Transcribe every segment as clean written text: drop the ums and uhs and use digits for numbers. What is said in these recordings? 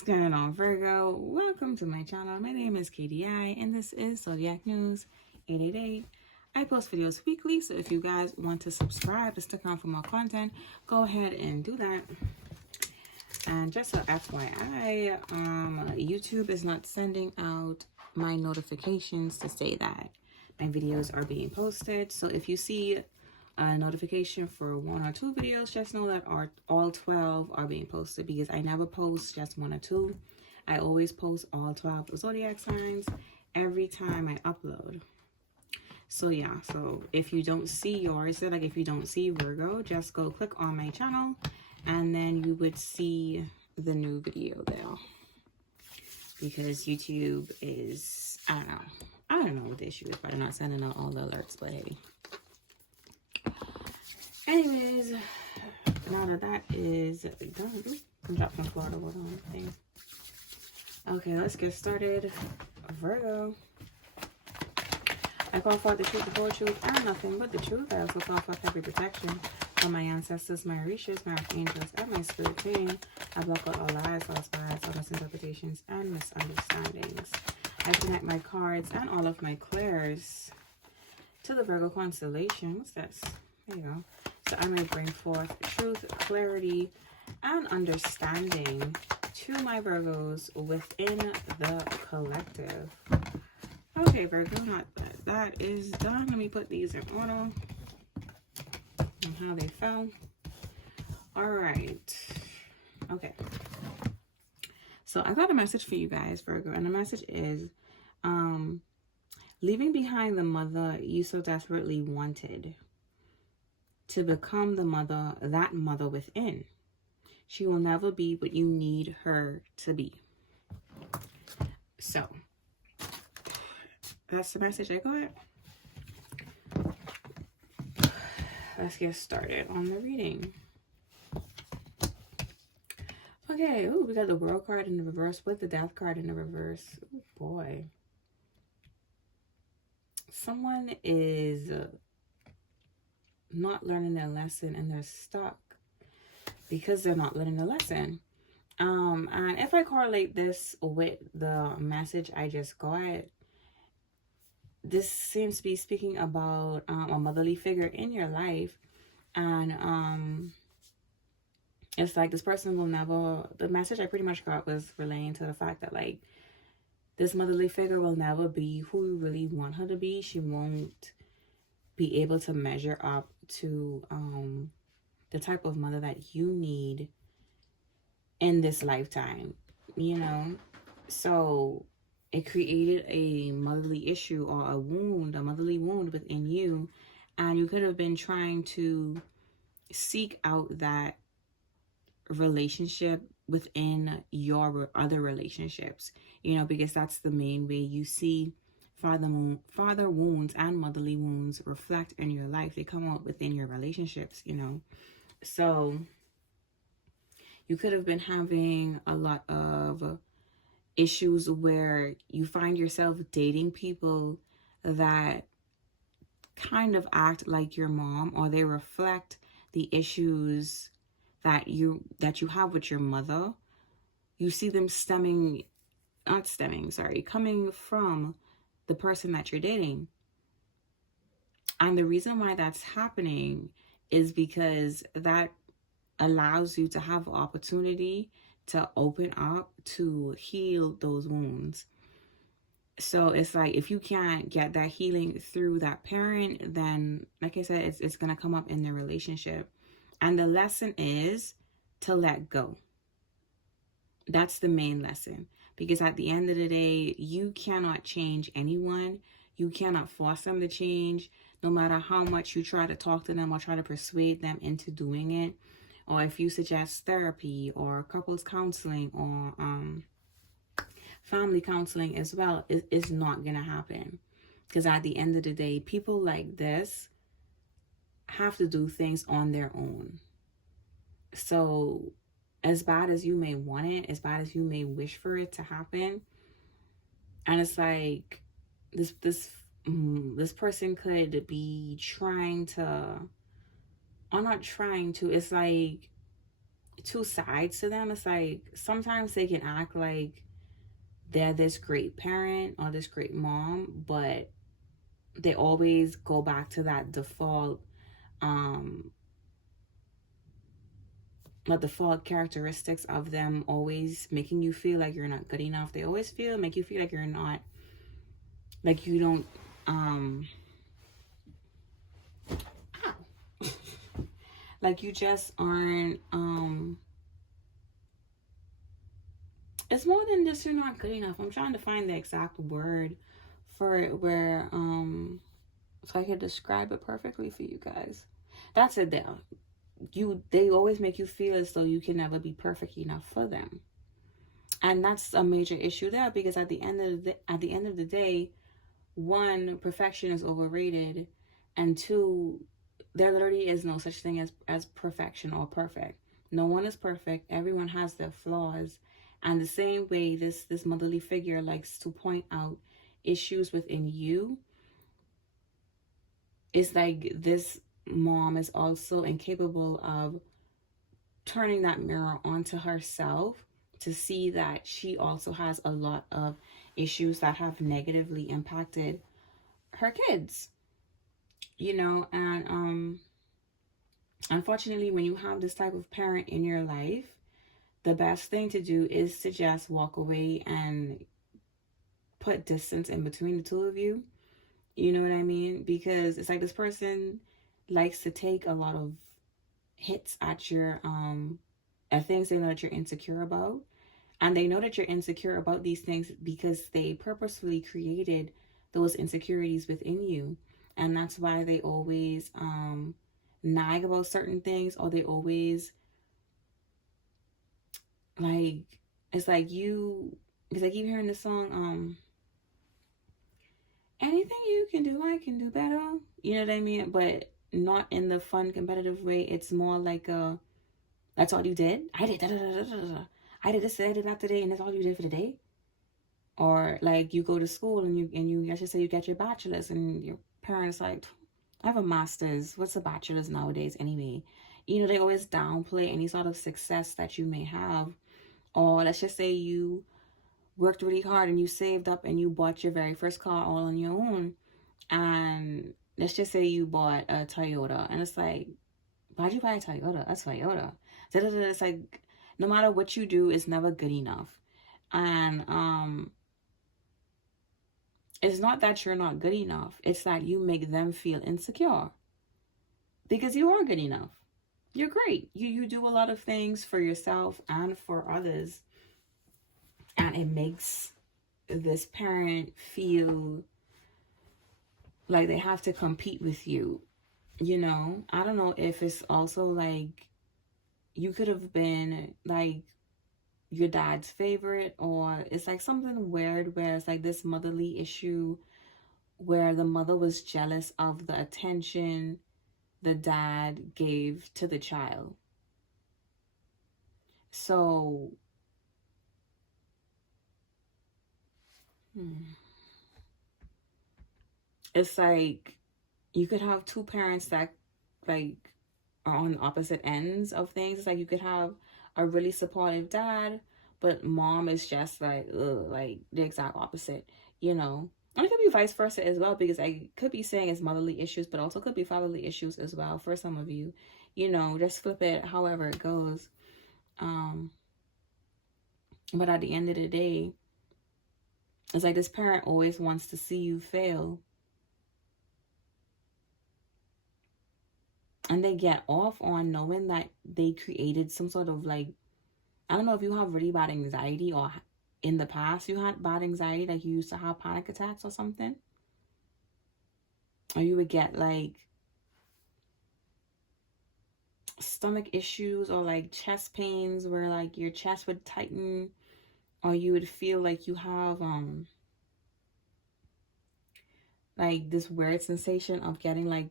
What's going on, Virgo? Welcome to my channel. My name is KDI and this is Zodiac News 888. I post videos weekly, so if you guys want to subscribe and stick around for more content, go ahead and do that. And just so FYI, YouTube is not sending out my notifications to say that my videos are being posted. So if you see a notification for 1 or 2 videos, just know that all 12 are being posted, because I never post just 1 or 2. I always post all 12 zodiac signs every time I upload. So yeah, so if you don't see yours, like if you don't see Virgo, just go click on my channel and then you would see the new video there, because YouTube is, I don't know what the issue is, but I'm not sending out all the alerts. But hey, anyways, now that is done, I'm dropping Florida water on the thing. Okay, let's get started. Virgo, I call forth the truth, the whole truth, and nothing but the truth. I also call forth every protection from my ancestors, my orishas, my archangels, and my spirit team. I block out all lies, all spies, all misinterpretations, and misunderstandings. I connect my cards and all of my clairs to the Virgo constellation. What's this? There you go. So I may bring forth truth, clarity, and understanding to my Virgos within the collective. Okay, Virgo, not that. That is done. Let me put these in order and how they fell. All right. Okay. So I got a message for you guys, Virgo, and the message is, leaving behind the mother you so desperately wanted to become the mother, that mother within. She will never be what you need her to be. So that's the message I got. Let's get started on the reading. Okay, ooh, we got the World card in the reverse with the Death card in the reverse. Oh boy. Someone is not learning their lesson and they're stuck because they're not learning the lesson. And if I correlate this with the message I just got, this seems to be speaking about a motherly figure in your life. And it's like this person will never, the message I pretty much got was relaying to the fact that, like, this motherly figure will never be who you really want her to be. She won't be able to measure up to the type of mother that you need in this lifetime, you know. So it created a motherly issue or a wound, a motherly wound within you, and you could have been trying to seek out that relationship within your other relationships, you know, because that's the main way you see father wounds and motherly wounds reflect in your life. They come out within your relationships, you know. So you could have been having a lot of issues where you find yourself dating people that kind of act like your mom, or they reflect the issues that you have with your mother. You see them coming from the person that you're dating. And the reason why that's happening is because that allows you to have an opportunity to open up, to heal those wounds. So it's like, if you can't get that healing through that parent, then like I said, it's going to come up in the relationship. And the lesson is to let go. That's the main lesson. Because at the end of the day, you cannot change anyone. You cannot force them to change, no matter how much you try to talk to them or try to persuade them into doing it. Or if you suggest therapy or couples counseling or family counseling as well, it's not going to happen. Because at the end of the day, people like this have to do things on their own. So as bad as you may want it, as bad as you may wish for it to happen, and it's like this person could be trying to, or not trying to, it's like two sides to them. It's like sometimes they can act like they're this great parent or this great mom, but they always go back to that default the default characteristics of them, always making you feel like you're not good enough. They always make you feel like you're not, like you don't like you just aren't it's more than just you're not good enough. I'm trying to find the exact word for it where so I can describe it perfectly for you guys. That's it there. They always make you feel as though you can never be perfect enough for them. And that's a major issue there, because at the end of the day, one, perfection is overrated, and two, there literally is no such thing as perfection or perfect. No one is perfect. Everyone has their flaws. And the same way this motherly figure likes to point out issues within you, it's like this mom is also incapable of turning that mirror onto herself to see that she also has a lot of issues that have negatively impacted her kids, you know. And unfortunately, when you have this type of parent in your life, the best thing to do is to just walk away and put distance in between the two of you. You know what I mean? Because it's like this person likes to take a lot of hits at your at things they know that you're insecure about. And they know that you're insecure about these things because they purposefully created those insecurities within you. And that's why they always nag about certain things, or they always like, it's like you, because I keep hearing the song, anything you can do, I can do better. You know what I mean? But not in the fun, competitive way. It's more like that's all you did? I did da da da da da. I did this, I did that today, and that's all you did for the day? Or like you go to school and you I should say you get your bachelor's, and your parents like, I have a master's. What's a bachelor's nowadays anyway? You know, they always downplay any sort of success that you may have. Or let's just say you worked really hard and you saved up and you bought your very first car all on your own. And let's just say you bought a Toyota, and it's like, why'd you buy a Toyota? That's Toyota. It's like, no matter what you do, it's never good enough. And it's not that you're not good enough. It's that you make them feel insecure, because you are good enough. You're great. You do a lot of things for yourself and for others. And it makes this parent feel like they have to compete with you. You know, I don't know if it's also like you could have been like your dad's favorite, or it's like something weird where it's like this motherly issue where the mother was jealous of the attention the dad gave to the child. So it's like you could have two parents that like are on opposite ends of things. It's like you could have a really supportive dad, but mom is just like, ugh, like the exact opposite, you know. And it could be vice versa as well, because I could be saying it's motherly issues, but also could be fatherly issues as well for some of you. You know, just flip it however it goes. But at the end of the day, it's like this parent always wants to see you fail. And they get off on knowing that they created some sort of like, I don't know if you have really bad anxiety, or in the past you had bad anxiety, like you used to have panic attacks or something. Or you would get like stomach issues, or like chest pains where like your chest would tighten, or you would feel like you have like this weird sensation of getting like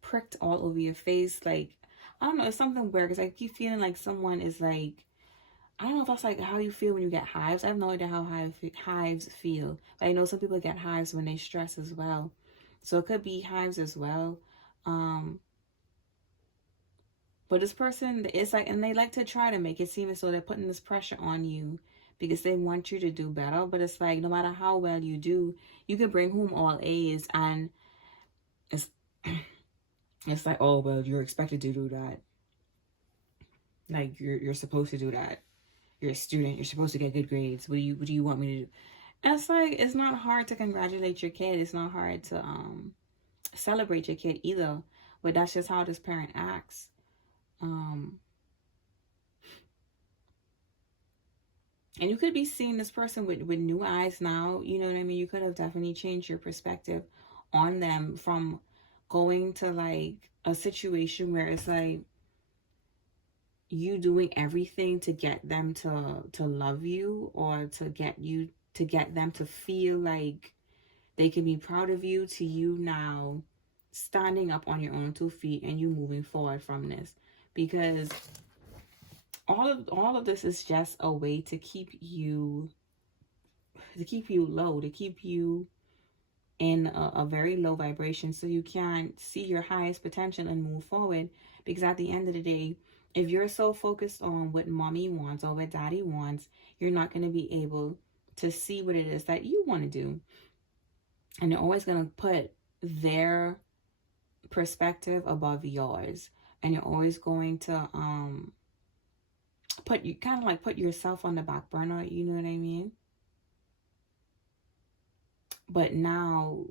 pricked all over your face. Like, I don't know, it's something weird, because I keep feeling like someone is like, I don't know if that's like how you feel when you get hives. I have no idea how hives feel, but I know some people get hives when they stress as well, so it could be hives as well. But this person, it's like, and they like to try to make it seem as though they're putting this pressure on you because they want you to do better. But it's like, no matter how well you do, you can bring home all A's, and it's it's like, oh well, you're expected to do that. Like you're supposed to do that. You're a student. You're supposed to get good grades. What do you want me to do? And it's like, it's not hard to congratulate your kid. It's not hard to celebrate your kid either. But that's just how this parent acts. And you could be seeing this person with new eyes now. You know what I mean? You could have definitely changed your perspective on them from going to like a situation where it's like you doing everything to get them to love you, or to get them to feel like they can be proud of you, to you now standing up on your own 2 feet and you moving forward from this. Because all of this is just a way to keep you low, to keep you in a very low vibration, so you can't see your highest potential and move forward. Because at the end of the day, if you're so focused on what mommy wants or what daddy wants, you're not going to be able to see what it is that you want to do. And you're always going to put their perspective above yours. And you're always going to put yourself on the back burner, you know what I mean? But now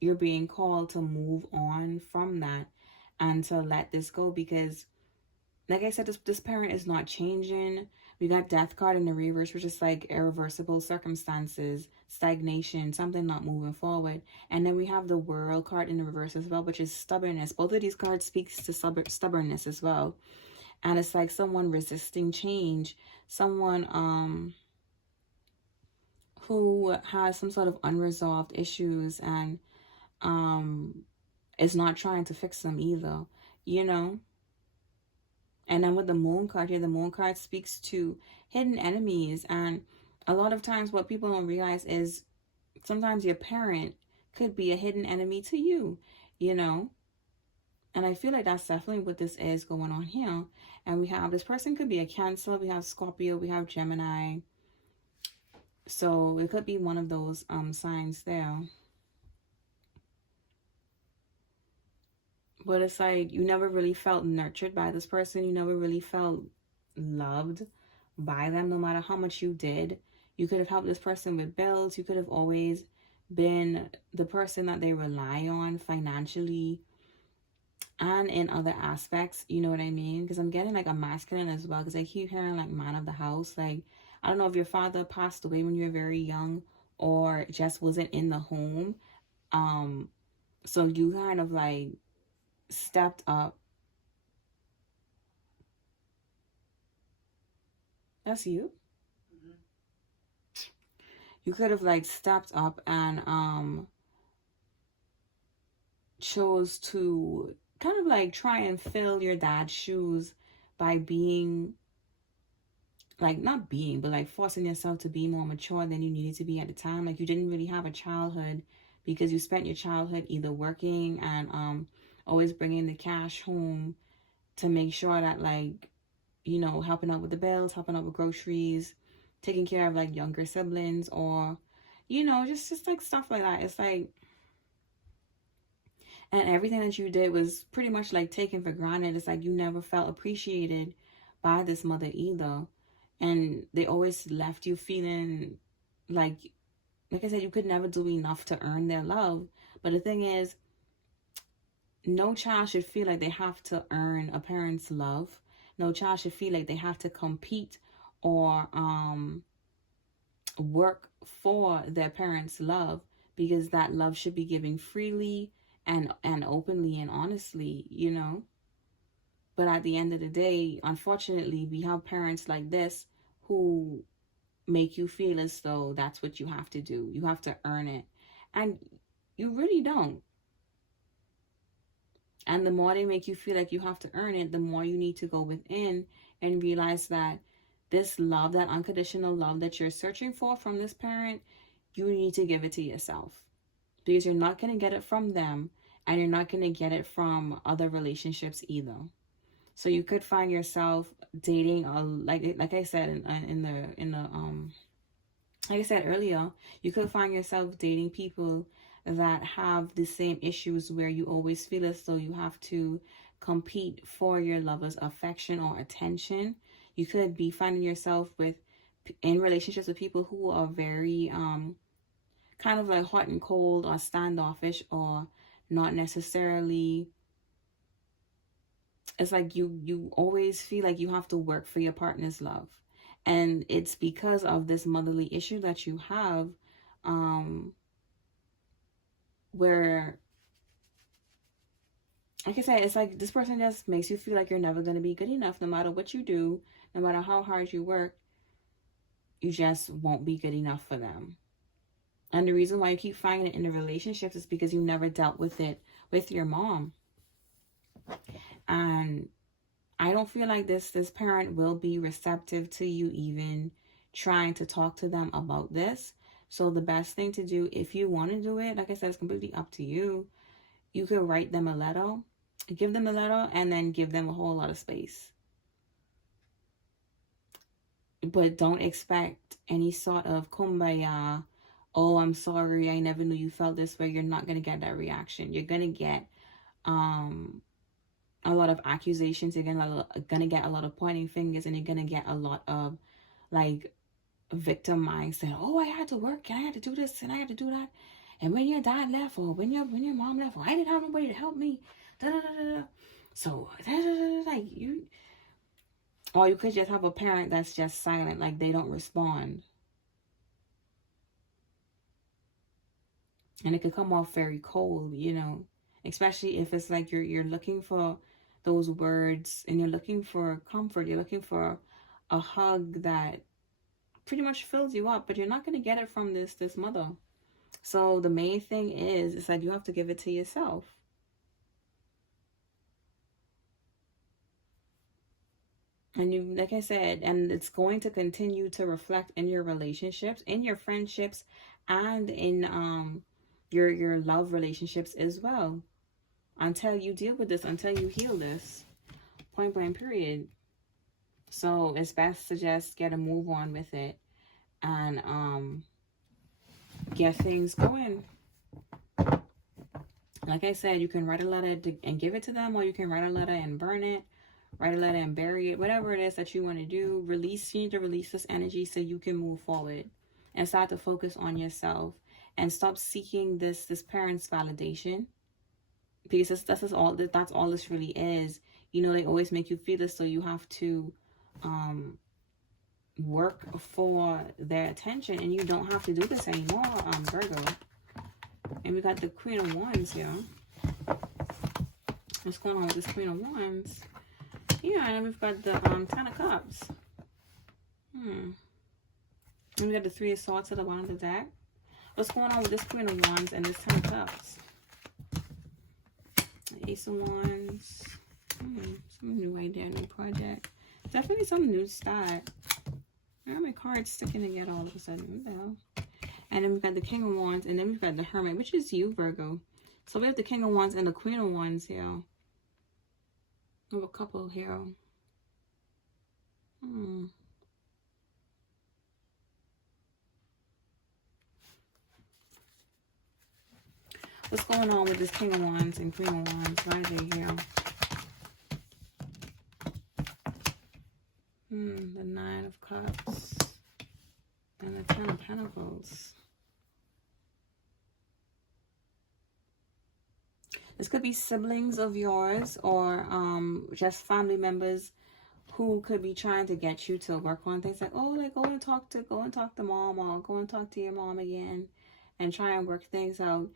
you're being called to move on from that and to let this go, because like I said, this parent is not changing. We got death card in the reverse, which is like irreversible circumstances, stagnation, something not moving forward. And then we have the world card in the reverse as well, which is stubbornness. Both of these cards speaks to stubbornness as well. And it's like someone resisting change, someone who has some sort of unresolved issues and is not trying to fix them either, you know? And then with the moon card here, the moon card speaks to hidden enemies. And a lot of times what people don't realize is sometimes your parent could be a hidden enemy to you, you know? And I feel like that's definitely what this is going on here. And we have, this person could be a Cancer, we have Scorpio, we have Gemini. So it could be one of those signs there. But it's like you never really felt nurtured by this person. You never really felt loved by them, no matter how much you did. You could have helped this person with bills. You could have always been the person that they rely on financially and in other aspects, you know what I mean? Because I'm getting like a masculine as well, because I keep hearing like man of the house. Like, I don't know if your father passed away when you were very young or just wasn't in the home. So you kind of like stepped up. That's you. You could have like stepped up and chose to kind of like try and fill your dad's shoes by being like, not being, but like forcing yourself to be more mature than you needed to be at the time. Like you didn't really have a childhood because you spent your childhood either working and always bringing the cash home to make sure that, like, you know, helping out with the bills, helping out with groceries, taking care of like younger siblings, or, you know, just like stuff like that. It's like, and everything that you did was pretty much like taken for granted. It's like you never felt appreciated by this mother either. And they always left you feeling like I said, you could never do enough to earn their love. But the thing is, no child should feel like they have to earn a parent's love. No child should feel like they have to compete or work for their parents' love, because that love should be given freely and openly and honestly, you know. But at the end of the day, unfortunately, we have parents like this who make you feel as though that's what you have to do. You have to earn it. And you really don't. And the more they make you feel like you have to earn it, the more you need to go within and realize that this love, that unconditional love that you're searching for from this parent, you need to give it to yourself. Because you're not going to get it from them, and you're not going to get it from other relationships either. So you could find yourself dating, like I said like I said earlier, you could find yourself dating people that have the same issues where you always feel as though you have to compete for your lover's affection or attention. You could be finding yourself in relationships with people who are very kind of like hot and cold or standoffish, or not necessarily. It's like you always feel like you have to work for your partner's love, and it's because of this motherly issue that you have, where, like I said, it's like this person just makes you feel like you're never going to be good enough. No matter what you do, no matter how hard you work, you just won't be good enough for them. And the reason why you keep finding it in the relationships is because you never dealt with it with your mom. And I don't feel like this parent will be receptive to you even trying to talk to them about this. So the best thing to do, if you want to do it, like I said, it's completely up to you. You could write them a letter, give them a letter, and then give them a whole lot of space. But don't expect any sort of kumbaya, oh, I'm sorry, I never knew you felt this way. You're not going to get that reaction. You're going to get a lot of accusations. You're gonna get a lot of pointing fingers, and you're gonna get a lot of like victim mindset. Oh, I had to work, and I had to do this, and I had to do that. And when your dad left, or when your mom left, or I didn't have nobody to help me. Da, da, da, da. So like you, or you could just have a parent that's just silent, like they don't respond, and it could come off very cold, especially if it's like you're looking for those words, and you're looking for comfort, you're looking for a hug that pretty much fills you up, but you're not going to get it from this mother. So the main thing is that you have to give it to yourself. And you, like I said, and it's going to continue to reflect in your relationships, in your friendships, and in your love relationships as well, until you deal with this, until you heal this. Point blank, period. So it's best to just get a move on with it, and get things going. Like I said, you can write a letter and give it to them, or you can write a letter and burn it, write a letter and bury it, whatever it is that you want to do. You need to release this energy so you can move forward and start to focus on yourself, and stop seeking this parent's validation, because that's all this really is. They always make you feel as though you have to work for their attention, and you don't have to do this anymore, Virgo. And we got the Queen of Wands here. What's going on with this Queen of Wands? Yeah, and we've got the Ten of Cups. And we got the Three of Swords at the bottom of the deck. What's going on with this Queen of Wands and this Ten of Cups? The Ace of Wands. Some new idea, new project. Definitely some new start. Why are my cards sticking together all of a sudden? What the hell? And then we've got the King of Wands, and then we've got the Hermit, which is you, Virgo. So we have the King of Wands and the Queen of Wands here. We have a couple here. What's going on with this King of Wands and Queen of Wands? Why are they here? The Nine of Cups and the Ten of Pentacles. This could be siblings of yours, or just family members who could be trying to get you to work on things, like, oh, like go and talk to mom, or go and talk to your mom again, and try and work things out.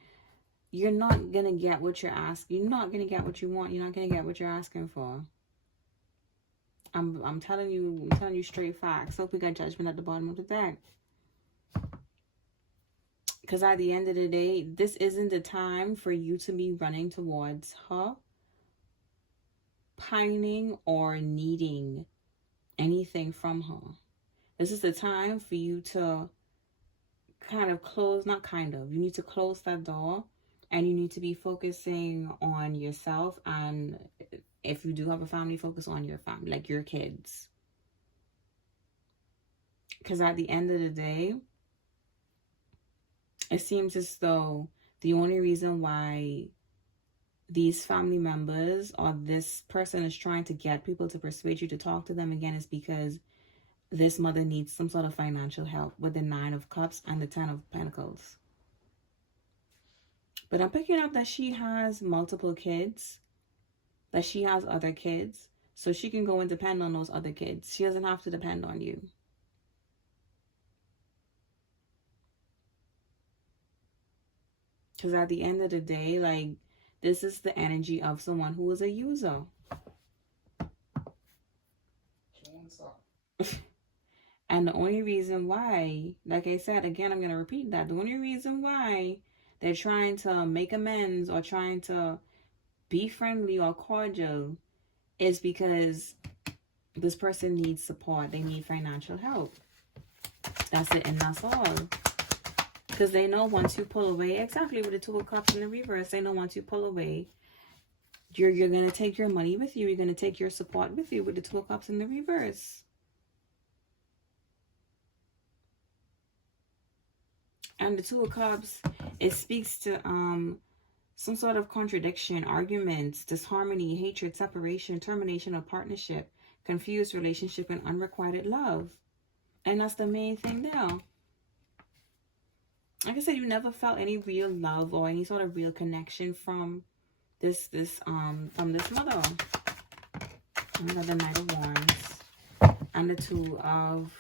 You're not gonna get what you're asking. You're not gonna get what you want. You're not gonna get what you're asking for. I'm telling you straight facts. So we got Judgment at the bottom of the deck. Because at the end of the day, this isn't the time for you to be running towards her, pining or needing anything from her. This is the time for you to you need to close that door And you need to be focusing on yourself, and if you do have a family, focus on your family, like your kids. Because at the end of the day, it seems as though the only reason why these family members or this person is trying to get people to persuade you to talk to them again is because this mother needs some sort of financial help with the 9 of Cups and the 10 of Pentacles. But I'm picking up that she has multiple kids, that she has other kids, so she can go and depend on those other kids. She doesn't have to depend on you. Because at the end of the day, like, this is the energy of someone who is a user. And the only reason why, like I said, again, I'm going to repeat that. The only reason why they're trying to make amends or trying to be friendly or cordial is because this person needs support. They need financial help. That's it, and that's all. Because they know once you pull away, exactly with the 2 of Cups in the reverse, they know once you pull away, you're going to take your money with you. You're going to take your support with you with the 2 of Cups in the reverse. And the 2 of Cups, it speaks to some sort of contradiction, arguments, disharmony, hatred, separation, termination of partnership, confused relationship, and unrequited love. And that's the main thing now. Like I said, you never felt any real love or any sort of real connection from this mother. And we got the Knight of Wands and the two of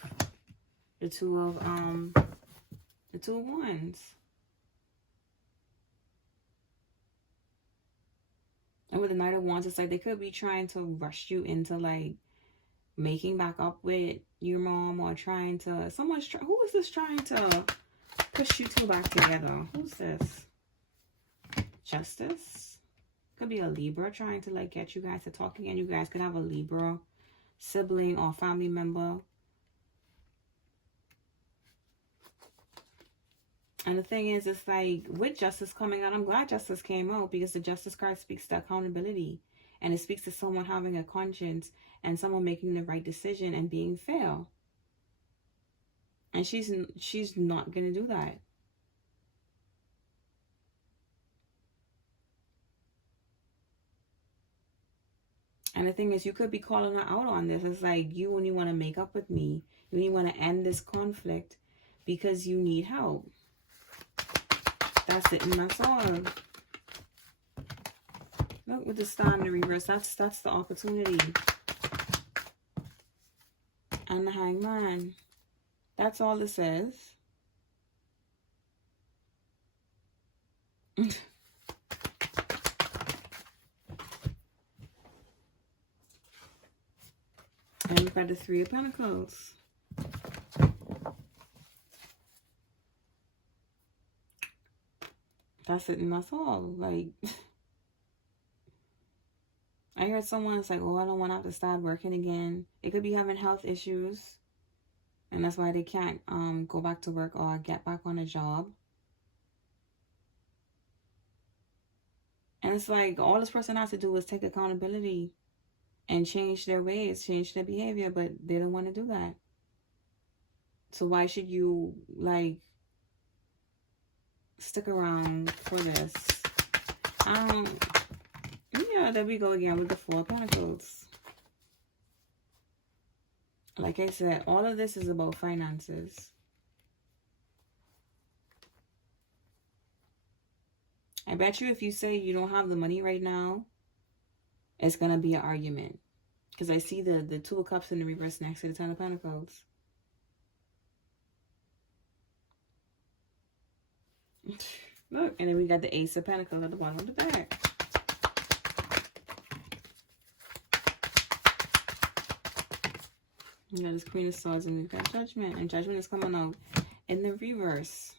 Wands. And with the Knight of Wands, it's like they could be trying to rush you into like making back up with your mom, or trying to who is this trying to push you two back together? Who's this? Justice. Could be a Libra trying to like get you guys to talk again. You guys could have a Libra sibling or family member. And the thing is, it's like with Justice coming out, I'm glad Justice came out, because the Justice card speaks to accountability, and it speaks to someone having a conscience and someone making the right decision and being fair. And she's not gonna do that. And the thing is, you could be calling her out on this. It's like, you only want to make up with me, you only want to end this conflict because you need help. That's it, and that's all. Look, with the Star in the reverse, that's the opportunity. And the Hangman. That's all it says. And we've got the 3 of Pentacles. That's it, and that's all. Like, I heard someone say, oh, I don't want to have to start working again. It could be having health issues, and that's why they can't go back to work or get back on a job. And it's like, all this person has to do is take accountability and change their ways, change their behavior, but they don't want to do that. So why should you, like, stick around for this? Yeah, there we go again with the 4 of Pentacles. Like I said, all of this is about finances. I bet you if you say you don't have the money right now, it's going to be an argument. Because I see the 2 of Cups in the reverse next to the 10 of Pentacles. Look, and then we got the Ace of Pentacles at the bottom of the deck. We got this Queen of Swords, and we've got Judgment. And Judgment is coming out in the reverse.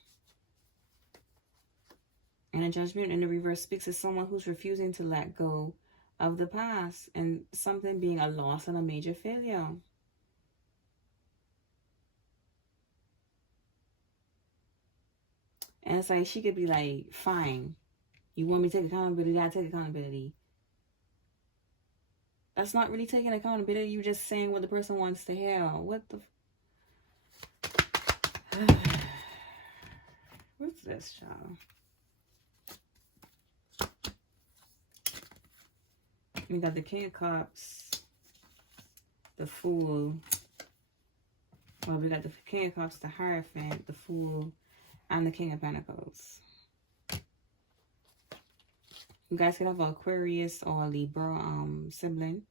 And a Judgment in the reverse speaks to someone who's refusing to let go of the past, and something being a loss and a major failure. And it's like, she could be like, fine, You want me to take accountability, I take accountability. That's not really taking accountability. You just saying what the person wants to hear. What the... What's this, child? We got the King of Cups, the Fool. Well, we got the King of Cups, the Hierophant, the Fool, and the King of Pentacles. You guys could have an Aquarius or a Libra sibling.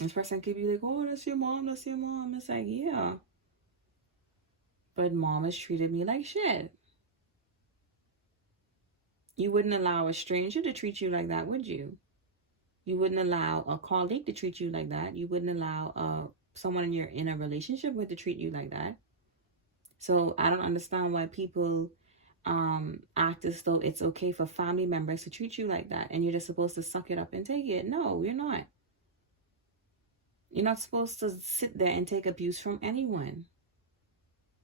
This person could be like, oh, that's your mom, that's your mom. It's like, yeah. But mom has treated me like shit. You wouldn't allow a stranger to treat you like that, would you? You wouldn't allow a colleague to treat you like that. You wouldn't allow someone you're in a relationship with to treat you like that. So I don't understand why people act as though it's okay for family members to treat you like that and you're just supposed to suck it up and take it. No, you're not. You're not supposed to sit there and take abuse from anyone.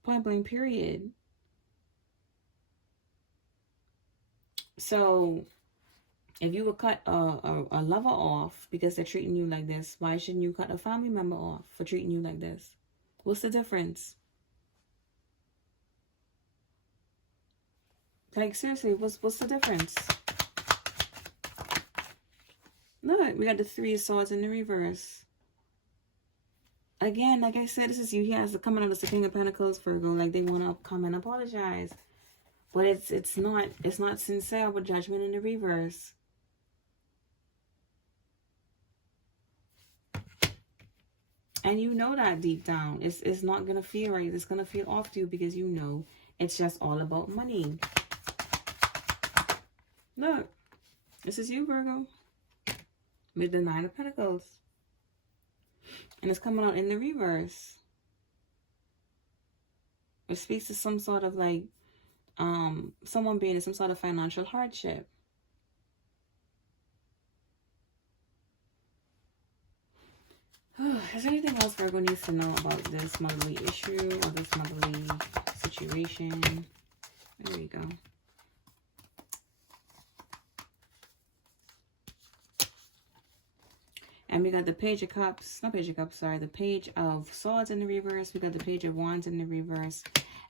Point blank, period. So if you would cut a lover off because they're treating you like this, why shouldn't you cut a family member off for treating you like this? What's the difference? Like, seriously, what's the difference? Look, we got the Three of Swords in the reverse. Again, like I said, this is you. He has to come out as the King of Pentacles, Virgo. Like, they want to come and apologize. But it's not sincere with Judgment in the reverse. And you know that deep down. It's not going to feel right. It's going to feel off to you because you know it's just all about money. Look, this is you, Virgo, with the Nine of Pentacles. And it's coming out in the reverse. It speaks to some sort of like, someone being in some sort of financial hardship. Is there anything else Virgo needs to know about this motherly issue or this motherly situation? There we go. And we got the Page of Cups, not Page of Cups, sorry, the Page of Swords in the reverse. We got the Page of Wands in the reverse.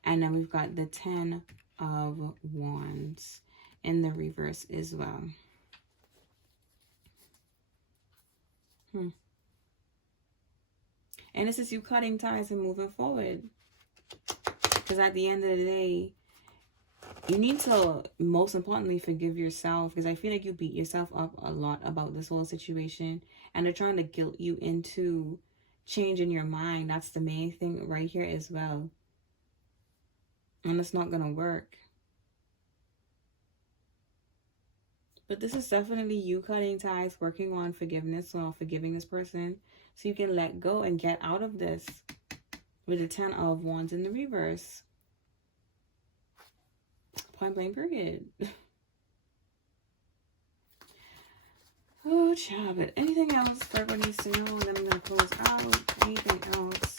And then we've got the 10 of Wands in the reverse as well. And this is you cutting ties and moving forward. Because at the end of the day, you need to, most importantly, forgive yourself. Because I feel like you beat yourself up a lot about this whole situation. And they're trying to guilt you into changing your mind. That's the main thing right here as well. And it's not going to work. But this is definitely you cutting ties, working on forgiveness or forgiving this person. So you can let go and get out of this with the 10 of Wands in the reverse. Point blank, period. Oh, child. But anything else Virgo needs to know? Then I'm going to close out. Anything else?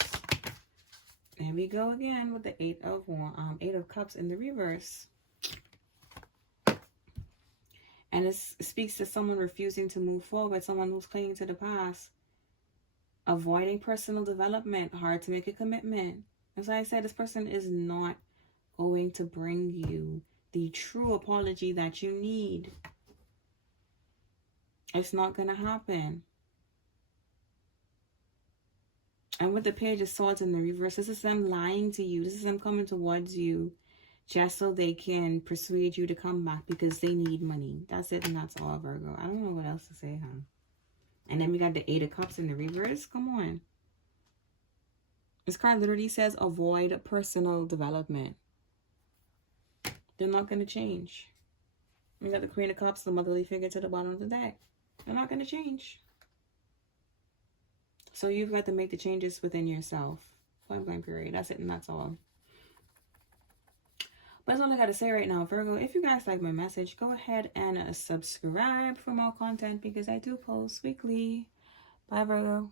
There we go again with the Eight of Cups in the reverse. And it speaks to someone refusing to move forward, someone who's clinging to the past, avoiding personal development, hard to make a commitment. As I said, this person is not going to bring you the true apology that you need. It's not going to happen. And with the Page of Swords in the reverse, this is them lying to you. This is them coming towards you just so they can persuade you to come back because they need money. That's it and that's all, Virgo. I don't know what else to say, huh? And then we got the Eight of Cups in the reverse. Come on. This card literally says avoid personal development. They're not going to change. We got the Queen of Cups, the motherly figure to the bottom of the deck. They're not going to change. So you've got to make the changes within yourself. Point blank, period. That's it and that's all. But that's all I got to say right now, Virgo. If you guys like my message, go ahead and subscribe for more content because I do post weekly. Bye, Virgo.